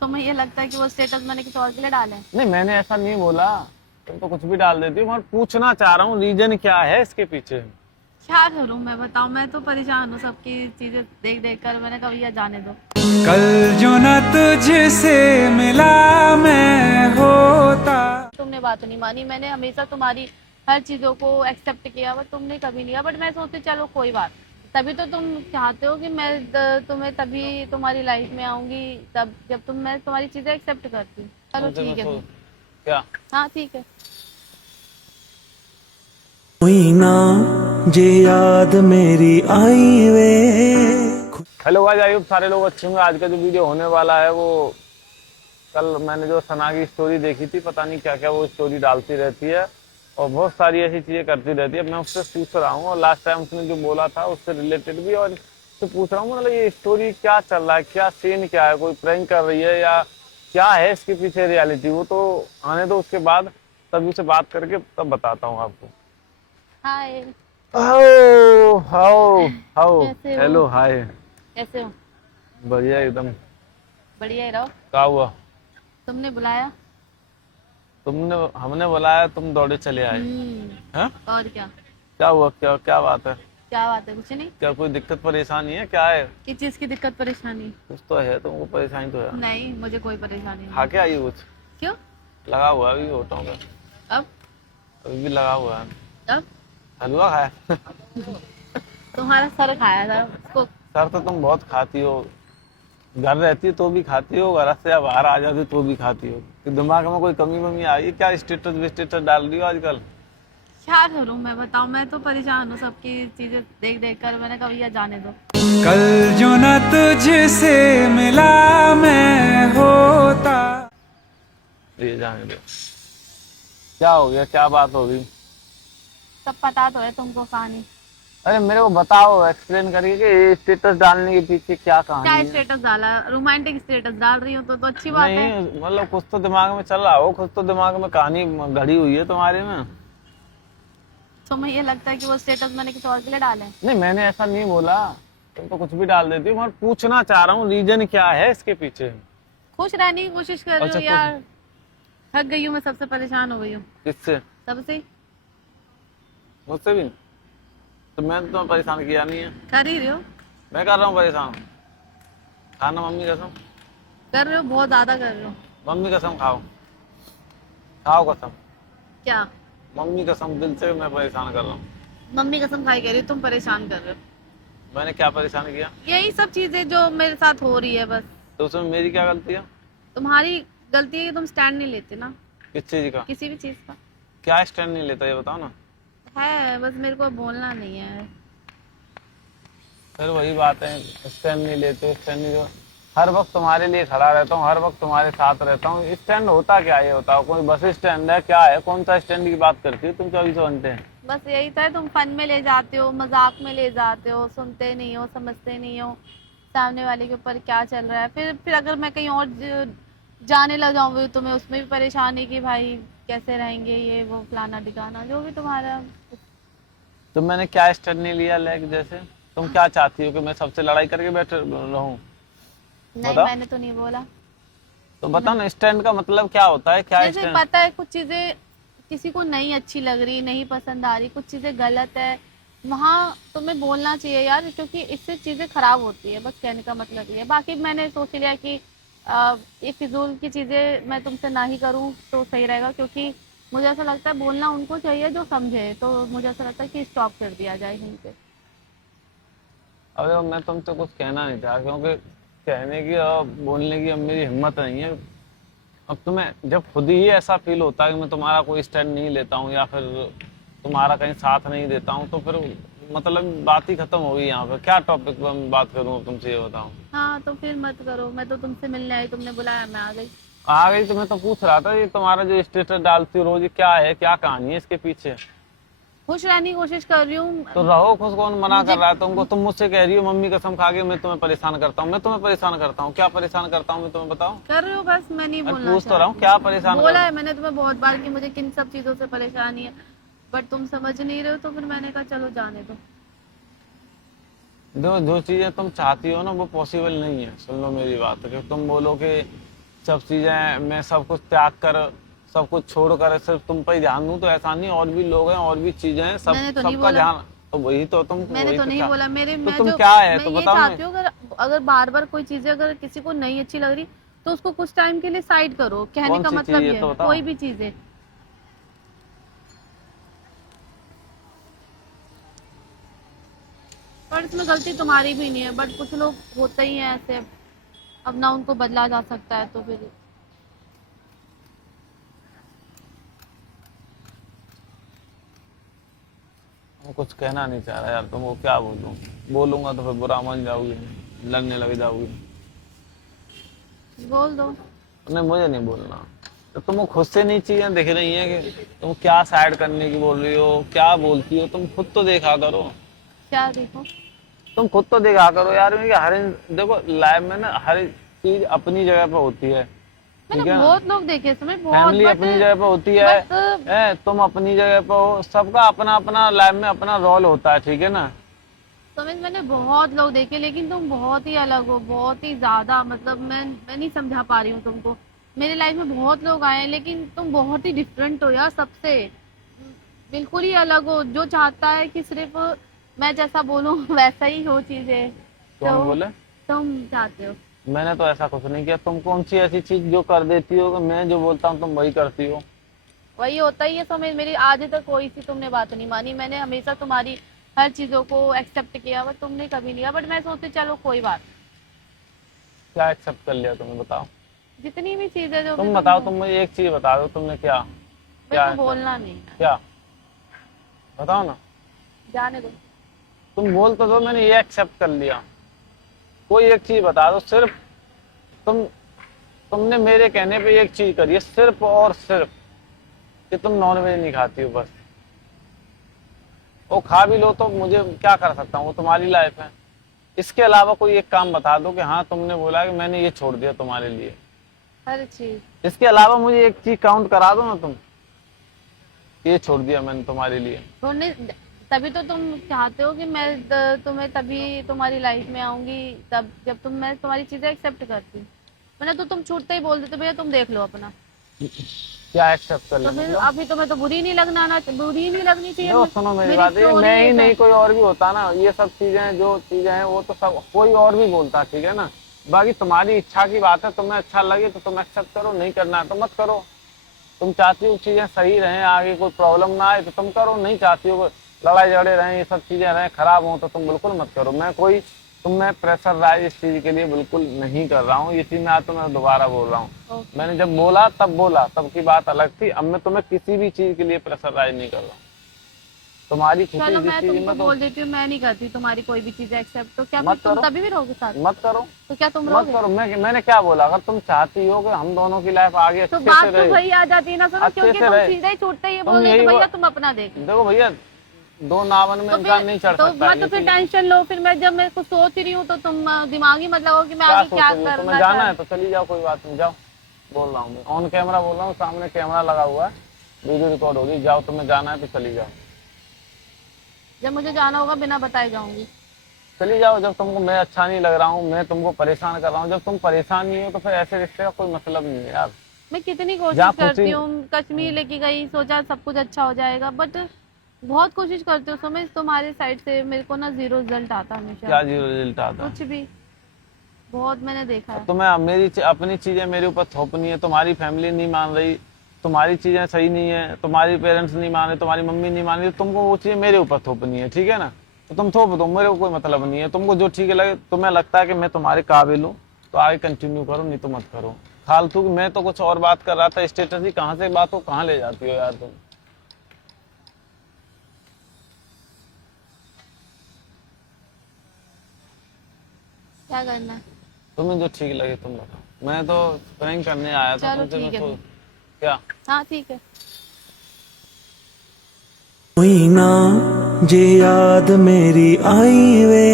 तुम्हें ये लगता है कि वो स्टेटस मैंने किसी और के लिए डाले हैं? नहीं, मैंने ऐसा नहीं बोला। तुम तो कुछ भी डाल देती हो, मगर पूछना चाह रहा हूँ रीजन क्या है इसके पीछे। क्या करूं मैं, बताओ। मैं तो परेशान हूँ सबकी चीजें देख देख कर। मैंने कहा भैया जाने दो। कल जो न तुझसे मिला मैं होता। तुमने बात नहीं मानी। मैंने हमेशा तुम्हारी हर चीजों को एक्सेप्ट किया, बट तुमने कभी नहीं किया। बट मैं सोचती चलो कोई बात। तभी तो तुम चाहते हो कि मैं तुम्हें तभी तुम्हारी लाइफ में आऊंगी, तब जब मैं तुम्हारी चीजें एक्सेप्ट करती हूँ। चलो तुमसे मैं ठीक है तुम। क्या? हाँ ठीक है। हुई ना जे याद मेरी आई वे। हेलो गाइस, आई होप सारे लोग अच्छे होंगे। आज का जो वीडियो होने वाला है वो, कल मैंने जो सना की स्टोरी देखी थी, पता नहीं क्या क्या वो स्टोरी डालती रहती है और बहुत सारी ऐसी चीजें करती रहती है। मैं उससे पूछ रहा हूँ और लास्ट टाइम उसने जो बोला था उससे रिलेटेड भी, और उससे पूछ रहा हूँ मतलब ये स्टोरी क्या चल रहा है, क्या सीन क्या है, कोई प्रैंक कर रही है या क्या है इसके पीछे रियलिटी। वो तो आने दो, उसके बाद तभी से बात करके तब बताता हूँ आपको। हाय। हाउ हाउ हाउ कैसे हो? Hello hi. कैसे हो? बढ़िया एकदम। बढ़िया ही रहो। क्या हुआ? तुमने बुलाया। तुमने हमने बुलाया, तुम दौड़े चले आए हैं? और क्या? क्या हुआ? क्या क्या बात है? क्या बात है? कुछ नहीं। क्या कोई दिक्कत परेशानी है? क्या है? किस चीज की दिक्कत परेशानी? कुछ तो है, तुमको परेशानी तो है। नहीं, मुझे कोई परेशानी खा नहीं। के आई हो कुछ? क्यों? लगा हुआ है अभी होठों पे, अब? अभी भी लगा हुआ है। अब? हलवा खाया? तुम्हारा सर खाया था उसको। सर तो तुम बहुत खाती हो, घर रहती हो तो भी खाती हो, घर से या बाहर आ जाती हो तो भी खाती हो। कि दिमाग में कोई कमी वमी आई है क्या? स्टेटस विस्टेटस डाल रही हो आजकल? क्या करूं मैं, बताओ। मैं तो परेशान हूँ सबकी चीजें देख देख कर। मैंने कहा भैया जाने दो। कल जो न तुझसे मिला मैं होता। ये जाने दो। क्या हो गया? क्या बात हो गई? सब पता तो है तुमको कहानी। अरे मेरे को बताओ, एक्सप्लेन करिए कि ये स्टेटस डालने के पीछे क्या क्या कहानी है। स्टेटस डाला? रोमांटिक स्टेटस डाल रही हूँ तो अच्छी बात है। नहीं मतलब कुछ तो दिमाग में चल रहा हो, कुछ तो दिमाग में कहानी घड़ी हुई है तुम्हारे में। तुम्हें ये लगता है कि वो स्टेटस मैंने किसी और के लिए डाले हैं? नहीं, मैंने ऐसा नहीं बोला। तुम तो कुछ भी डाल देती हो, मगर पूछना चाह रहा हूँ रीजन क्या है इसके पीछे। खुश रहने की कोशिश कर रही अच्छा हूँ यार। थक गई हूँ मैं, सबसे परेशान हो गई हूँ। किससे? सबसे ही। मुझसे भी? तो मैंने तुम्हें परेशान किया नहीं है। कर ही रहे हो। मैं कर रहा हूँ परेशान? खाना मम्मी कसम। कर रहे हो, बहुत ज्यादा कर रहे हो। मम्मी कसम खाओ, खाओ कसम। क्या? मम्मी कसम, दिल से मैं परेशान कर रहा हूँ। मम्मी कसम खाई कह रही हो, तुम परेशान कर रहे हो। मैंने क्या परेशान किया? यही सब चीजें जो मेरे साथ हो रही है बस। तो उसमें मेरी क्या गलती है? तुम्हारी गलती है कि तुम स्टैंड नहीं लेते ना, किस चीज का? किसी भी चीज का। क्या स्टैंड नहीं लेता ये बताओ ना। है, बस मेरे को बोलना नहीं है। फिर वही बात है, स्टैंड नहीं लेते, स्टैंड नहीं। हर वक्त तुम्हारे लिए खड़ा रहता हूँ, हर वक्त तुम्हारे साथ रहता हूँ। स्टैंड होता क्या है ये बताओ? कोई बस स्टैंड है क्या है? कौन सा स्टैंड की बात करती हो तुम 24 घंटे? बस यही तो है, तुम फन में ले जाते हो, मजाक में ले जाते हो, सुनते नहीं हो, समझते नहीं हो सामने वाले के ऊपर क्या चल रहा है। फिर अगर मैं कहीं और जाने लग जाऊंगी तुम्हें उसमें भी परेशानी कि भाई कैसे रहेंगे, ये वो फलाना ठिकाना जो भी तुम्हारा। तो मैंने क्या स्टैंड नहीं लिया? लाइक जैसे तुम क्या चाहती हो कि मैं सबसे लड़ाई करके बैठे रहूं? नहीं, बताओ। मैंने तो नहीं बोला। तो बताओ ना, स्टैंड का मतलब क्या होता है? क्या जैसे स्टैंड? पता है कुछ चीजें किसी को नहीं अच्छी लग रही, नहीं पसंद आ रही, कुछ चीजें गलत है, वहाँ तुम्हें बोलना चाहिए यार, क्योंकि इससे चीजें खराब होती है। बस कहने का मतलब ये है। बाकी मैंने सोच लिया कि ये फिजूल की चीजें मैं तुमसे ना ही करूँ तो सही रहेगा, क्योंकि मुझे ऐसा लगता है बोलना उनको चाहिए जो समझे। तो मुझे ऐसा लगता है कि स्टॉप कर दिया जाए यहीं पे। अरे मैं तुमसे कुछ कहना नहीं चाह, क्योंकि कहने की और बोलने की अब मेरी हिम्मत नहीं है। अब तुम्हें जब खुद ही ऐसा फील होता है कि मैं तुम्हारा कोई स्टैंड नहीं लेता हूँ या फिर तुम्हारा कहीं साथ नहीं देता हूँ, तो फिर मतलब बात ही खत्म होगी। यहाँ पे क्या टॉपिक पे मैं बात करूँ अब तुमसे, ये बताऊँ? हाँ तो फिर मत करो। मैं तो तुमसे मिलने आई, तुमने बुलाया, मैं आ गई। आ गई तो मैं तो पूछ रहा था, ये तुम्हारा जो स्टेटस डालती हो रोज, ये क्या है? क्या कहानी है इसके पीछे? खुश रहने की कोशिश कर रही हूँ। तो रहो खुश, कौन मना मुझे कर रहा है तुमको? तुम मुझसे कह रही हो मम्मी कसम खा के मैं तुम्हें परेशान करता हूँ। मैं तुम्हें परेशान करता हूँ? क्या परेशान करता हूँ मैं तुम्हें बताओ? कर रहे हो, बस मैं नहीं मैं बोलना पूछ तो चाह रहा हूँ रही। क्या परेशान कर बोला रहा है हूँ? मैंने तुम्हें बहुत बार कि मुझे किन सब चीजों से परेशानी है, बट तुम समझ नहीं रहे हो, तो फिर मैंने कहा चलो जाने दो। जो जो चीजें तुम चाहती हो ना वो पॉसिबल नहीं है। सुन लो मेरी बात, कि तुम बोलो कि सब चीजें मैं सब कुछ त्याग कर, सब कुछ छोड़ कर सिर्फ तुम पर ही ध्यान दूं, तो ऐसा नहीं, और भी लोग हैं और भी चीजें हैं, सब मैंने तो नहीं सबका बोला। ध्यान। तो वही तो तुम, मैंने वही तो तो नहीं क्या, बोला। तो तुम क्या है मैं तो ये बताओ ना। चाहती हूँ, अगर अगर बार बार कोई चीजें अगर किसी को नहीं अच्छी लग रही तो उसको कुछ टाइम के लिए साइड करो, कहने कौन का सी मतलब चीज है ये तो है, बताओ। कोई भी चीजें। पर इसमें गलती तुम्हारी भी नहीं है, बट कुछ लोग होते ही हैं ऐसे। अब ना उनको बदला जा सकता है, तो फिर मैं कुछ कहना नहीं चाह रहा यार, तुमको क्या बोलूं, बोलूंगा तो फिर बुरा मान जाओगी, लड़ने लग जाओगी। बोल दो। नहीं, मुझे नहीं बोलना। तो तुमको खुद से नहीं चीजें दिख रही हैं कि तुम क्या साइड करने की बोल रही हो, क्या बोलती हो, तुम खुद तो देखा करो। क्या देखो? तुम खुद तो देखा करो यार, क्योंकि देखो लाइफ में ना हर चीज अपनी जगह पे होती है, मैंने ठीक है ना। बहुत लोग देखे इसमें, बहुत। फैमिली अपनी जगह पे होती है, है, तुम अपनी जगह पे हो, सबका अपना अपना लाइफ में अपना रोल होता है, ठीक है ना। मैंने बहुत लोग देखे, लेकिन तुम बहुत ही अलग हो, बहुत ही ज्यादा। मतलब मैं नहीं समझा पा रही हूँ तुमको। मेरे लाइफ में बहुत लोग आए हैं, लेकिन तुम बहुत ही डिफरेंट हो यार सबसे। बिल्कुल ही अलग हो। जो चाहता है कि सिर्फ मैं जैसा बोलूं वैसा ही हो चीजें, कौन तो बोले? तुम चाहते हो। मैंने तो ऐसा कुछ नहीं किया। तुम कौन सी ऐसी चीज जो कर देती हो कि मैं जो बोलता हूँ तुम वही करती हो? वही होता ही है। तो मेरी आज तक कोई सी तुमने बात नहीं मानी। मैंने हमेशा तुम्हारी हर चीजों को एक्सेप्ट किया, बट तुमने कभी लिया। बट मैं सोचती चलो कोई बात। क्या एक्सेप्ट कर लिया तुमने, बताओ। जितनी भी चीजें जो भी तुम बताओ, तुम मुझे एक चीज बता दो, तुमने क्या मेरे क्या को बोलना नहीं है। क्या, बताओ ना। जाने दो। तुम बोल तो दो, मैंने ये एक्सेप्ट कर लिया। कोई एक चीज बता दो सिर्फ। तुम तुमने मेरे कहने पे एक चीज करी है, सिर्फ और सिर्फ कि तुम नॉनवेज नहीं खाती हो, बस। वो खा भी लो तो मुझे क्या कर सकता हूँ, वो तुम्हारी लाइफ है। इसके अलावा कोई एक काम बता दो कि हाँ तुमने बोला कि मैंने ये छोड़ दिया तुम्हारे लिए। हर चीज। इसके अलावा मुझे एक चीज काउंट करा दो ना तुम, ये छोड़ दिया मैंने तुम्हारे लिए। छोड़ने तभी तो तुम चाहते हो कि मैं तुम्हें तभी तुम्हारी लाइफ में आऊंगी, तब जब मैं तुम्हारी चीजें एक्सेप्ट करती हूँ। मैंने तो तुम छूटते ही बोल देते भैया तुम देख लो अपना। क्या एक्सेप्ट कर तो लिया फिर मतलब? अभी तुम्हें तो बुरी नहीं लगनी चाहिए। देखो सुनो मेरी बात, ये story मैं ही है नहीं सब। कोई और भी होता ना, ये सब चीजें जो चीजें हैं वो तो सब कोई और भी बोलता, ठीक है ना। बाकी तुम्हारी इच्छा की बात है, तुम्हें अच्छा लगे तो तुम एक्सेप्ट करो, नहीं करना है तो मत करो। तुम चाहती हो चीजें सही रहें, आगे कोई प्रॉब्लम ना आए तो तुम करो, नहीं चाहती हो लड़ाई झगड़े रहें, ये सब चीजें रहें, खराब हो तो तुम बिल्कुल मत करो। मैं कोई तुम्हें प्रेशराइज इस चीज के लिए बिल्कुल नहीं कर रहा हूँ। ये चीज मैं आज तुम्हें दोबारा बोल रहा हूँ। मैंने जब बोला तब की बात अलग थी। अब मैं तुम्हें किसी भी चीज के लिए प्रेशराइज नहीं कर रहा हूँ। तुम्हारी खुशी चलो जिस मैं चीज तुमको में बोल देती हूँ, मैं नहीं करती तुम्हारी कोई भी चीज एक्सेप्ट। तो क्या मत तुम करो। तभी भी रहोगे साथ? मत करो, तो क्या तुम मत रहोगे? करो। मैंने क्या बोला? अगर तुम चाहती हो कि हम दोनों की लाइफ आगे तो अच्छे बात से तो रहे, वही आ जाती है ना सुनो, अच्छे क्योंकि से तुम रहे। सीधे ही छूटते ही ये तुम बोल रहे यही तो भैया बोल- तुम अपना देख लो। देखो भैया, दो नावन में तो इंसान नहीं चढ़ तो सकता। मत ये तो फिर चीज टेंशन लो। फिर मैं जब कुछ सोच रही हूँ तो तुम दिमाग ही मत लगाओ कि मैं क्या आगे सोच क्या रही हो? करना तुम्हें जाना चाह है तो चली जाओ, कोई बात नहीं, जाओ। बोल रहा हूँ, ऑन कैमरा बोल रहा हूँ, सामने कैमरा लगा हुआ है, वीडियो रिकॉर्ड हो रही। जाओ, तुम्हें जाना है तो चली जाओ। जब मुझे जाना होगा बिना बताए जाऊंगी। चली जाओ। जब तुमको मैं अच्छा नहीं लग रहा हूँ, मैं तुमको परेशान कर रहा हूँ, जब तुम परेशान नहीं हो तो फिर ऐसे रिश्ते का कोई मतलब नहीं है यार। मैं कितनी कोशिश जहाँ करती खुशी, हूँ, कश्मीर लेके गई, सोचा सब कुछ अच्छा हो जाएगा, बट बहुत कोशिश करती हूँ। समझ तुम्हारे साइड से मेरे को ना जीरो रिजल्ट आता हमेशा। क्या जीरो रिजल्ट आता है? कुछ भी। बहुत मैंने देखा है। तुम्हें अपनी चीजें मेरे ऊपर थोपनी है। तुम्हारी फैमिली नहीं मान रही, तुम्हारी चीजें सही नहीं है, तुम्हारी पेरेंट्स नहीं मान रहे, तुम्हारी मम्मी नहीं मान रही, तो तुमको वो चीजें मेरे ऊपर थोपनी है, ठीक है ना। तो तुम थोप दो, मेरे को कोई मतलब नहीं है। तुमको जो ठीक लगे, तुम्हें लगता है कि मैं तुम्हारे काबिल हूँ तो आगे कंटिन्यू करो, नहीं तो मत करो। फालतू की मैं तो कुछ और बात कर रहा था, स्टेटस ही कहाँ से बात हो कहाँ ले जाती हो यार तुम। क्या करना है? तुम्हें जो ठीक लगे तुम बताओ। मैं तो प्रैंक करने आया था चलो तुमसे। ठीक है। क्या? हाँ ठीक है। कोई ना जे याद मेरी आई वे